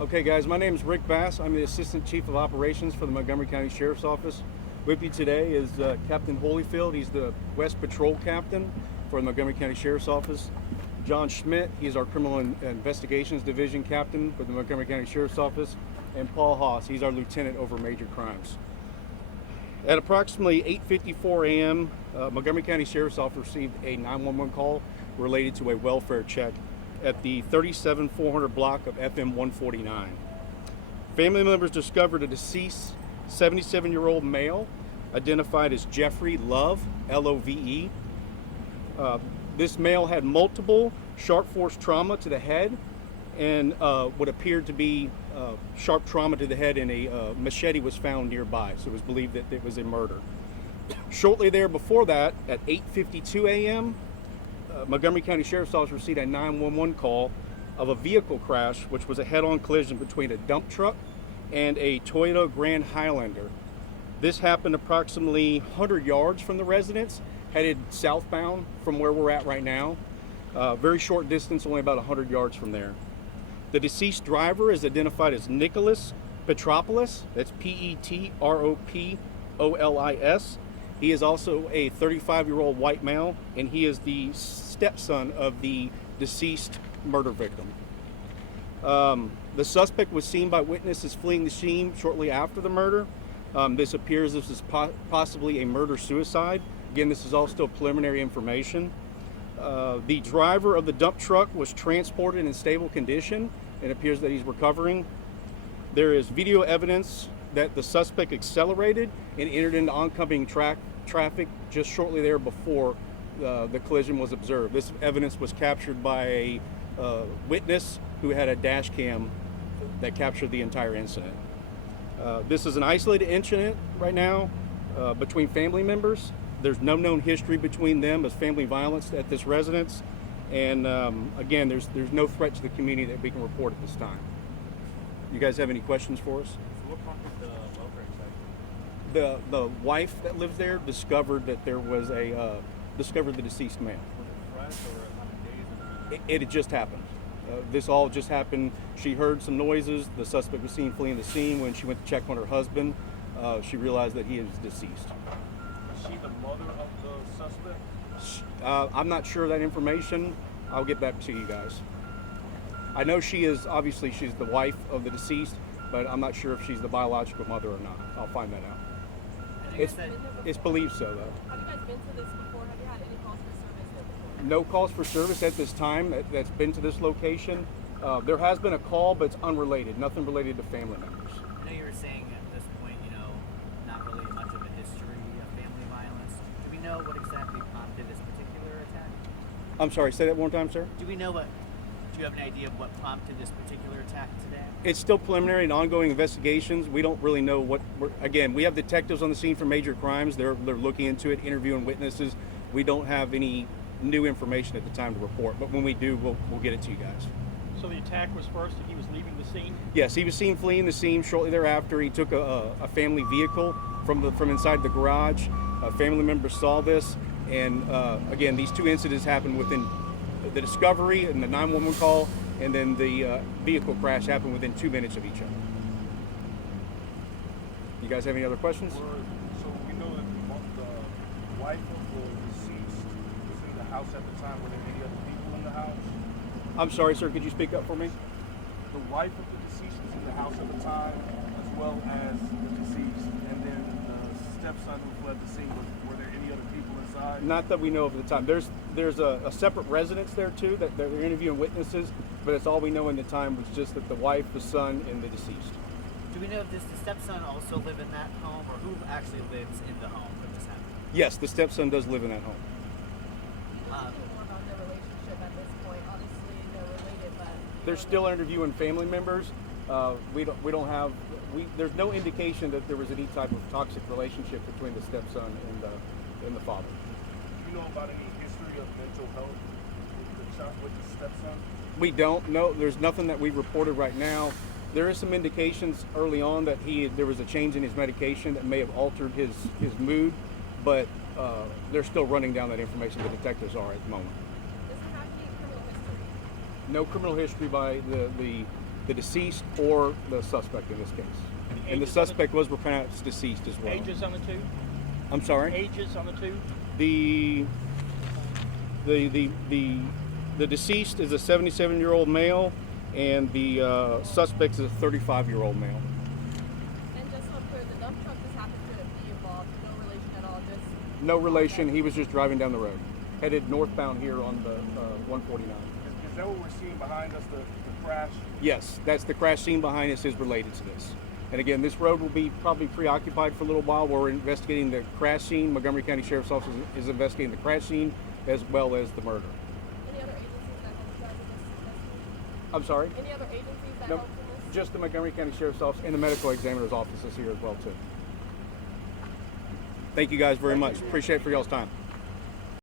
Okay, guys, my name is Rick Bass. I'm the Assistant Chief of Operations for the Montgomery County Sheriff's Office. With you today is Captain Holyfield. He's the West Patrol Captain for the Montgomery County Sheriff's Office. John Schmidt, he's our Criminal Investigations Division Captain for the Montgomery County Sheriff's Office. And Paul Haas, he's our Lieutenant over Major Crimes. At approximately 8:54 a.m., Montgomery County Sheriff's Office received a 911 call related to a welfare check at the 37400 block of FM 149. Family members discovered a deceased 77-year-old male identified as Jeffrey Love, L-O-V-E. This male had multiple sharp force trauma to the head and what appeared to be sharp trauma to the head, and a machete was found nearby, so it was believed that it was a murder. Shortly there before that, at 8:52 a.m., Montgomery County Sheriff's Office received a 911 call of a vehicle crash, which was a head-on collision between a dump truck and a Toyota Grand Highlander. This happened approximately 100 yards from the residence, headed southbound from where we're at right now. Very short distance, only about 100 yards from there. The deceased driver is identified as Nicholas Petropoulos. That's Petropoulis. He is also a 35-year-old white male, and he is the stepson of the deceased murder victim. The suspect was seen by witnesses fleeing the scene shortly after the murder. This appears this is possibly a murder-suicide. Again, this is all still preliminary information. The driver of the dump truck was transported in stable condition. It appears that he's recovering. There is video evidence that the suspect accelerated and entered into oncoming traffic just shortly there before the collision was observed. This evidence was captured by a witness who had a dash cam that captured the entire incident. This is an isolated incident right now between family members. There's no known history between them as family violence at this residence, and again, there's no threat to the community that we can report at this time. You guys have any questions for us? So what prompted the welfare check? The wife that lives there discovered that there was discovered the deceased man. Was it fresh or how many days? It had just happened. This all just happened. She heard some noises. The suspect was seen fleeing the scene. When she went to check on her husband, she realized that he is deceased. Is she the mother of the suspect? I'm not sure of that information. I'll get back to you guys. I know she's the wife of the deceased, but I'm not sure if she's the biological mother or not. I'll find that out. It's believed so, though. Have you guys been to this before? Have you had any calls for service there before? No calls for service at this time that's been to this location. There has been a call, but it's unrelated, nothing related to family members. I know you were saying at this point, not really much of a history of family violence. Do we know what exactly prompted this particular attack? I'm sorry, say that one more time, sir? Do you have an idea of what prompted this particular attack today? It's still preliminary and ongoing investigations. We don't really know again, we have detectives on the scene for major crimes. They're looking into it, interviewing witnesses. We don't have any new information at the time to report, but when we do, we'll get it to you guys. So the attack was first and he was leaving the scene? Yes, he was seen fleeing the scene. Shortly thereafter, he took a family vehicle from inside the garage. A family member saw this, and again, these two incidents happened within the discovery and the 911 call, and then the vehicle crash happened within 2 minutes of each other. You guys have any other questions? So we know that the wife of the deceased was in the house at the time. Were there any other people in the house? I'm sorry, sir. Could you speak up for me? The wife of the deceased was in the house at the time, as well as the deceased, and then the stepson who fled the scene. Were there any other people inside? Not that we know of at the time. There's a separate residence there too that they're interviewing witnesses, but it's all we know in the time was just that the wife, the son, and the deceased. Do we know if the stepson also live in that home, or who actually lives in the home that this happened? Yes, the stepson does live in that home. More about their relationship at this point. Obviously, they're related, but They're still interviewing family members. There's no indication that there was any type of toxic relationship between the stepson and the father. Do you know about any history of mental health with the stepson? We don't know. There's nothing that we reported right now. There is some indications early on that there was a change in his medication that may have altered his mood, but they're still running down that information. The detectives are at the moment. does he have any criminal history? No criminal history by the deceased or the suspect in this case. And the ages on the- suspect was pronounced deceased as well. Ages on the two? I'm sorry? Ages on the two? The deceased is a 77-year-old male, and the suspect is a 35-year-old male. And just so I'm clear, the dump truck just happened to be involved, no relation at all, just... No relation. He was just driving down the road, headed northbound here on the 149. Is that what we're seeing behind us, the crash? Yes, that's the crash scene behind us is related to this. And again, this road will be probably preoccupied for a little while. We're investigating the crash scene. Montgomery County Sheriff's Office is investigating the crash scene as well as the murder. Any other agencies that helped you guys in this investigation? I'm sorry? Any other agencies that No, helped in this? just the Montgomery County Sheriff's Office and the medical examiner's office is here as well too. Thank you guys very much. Appreciate it for y'all's time.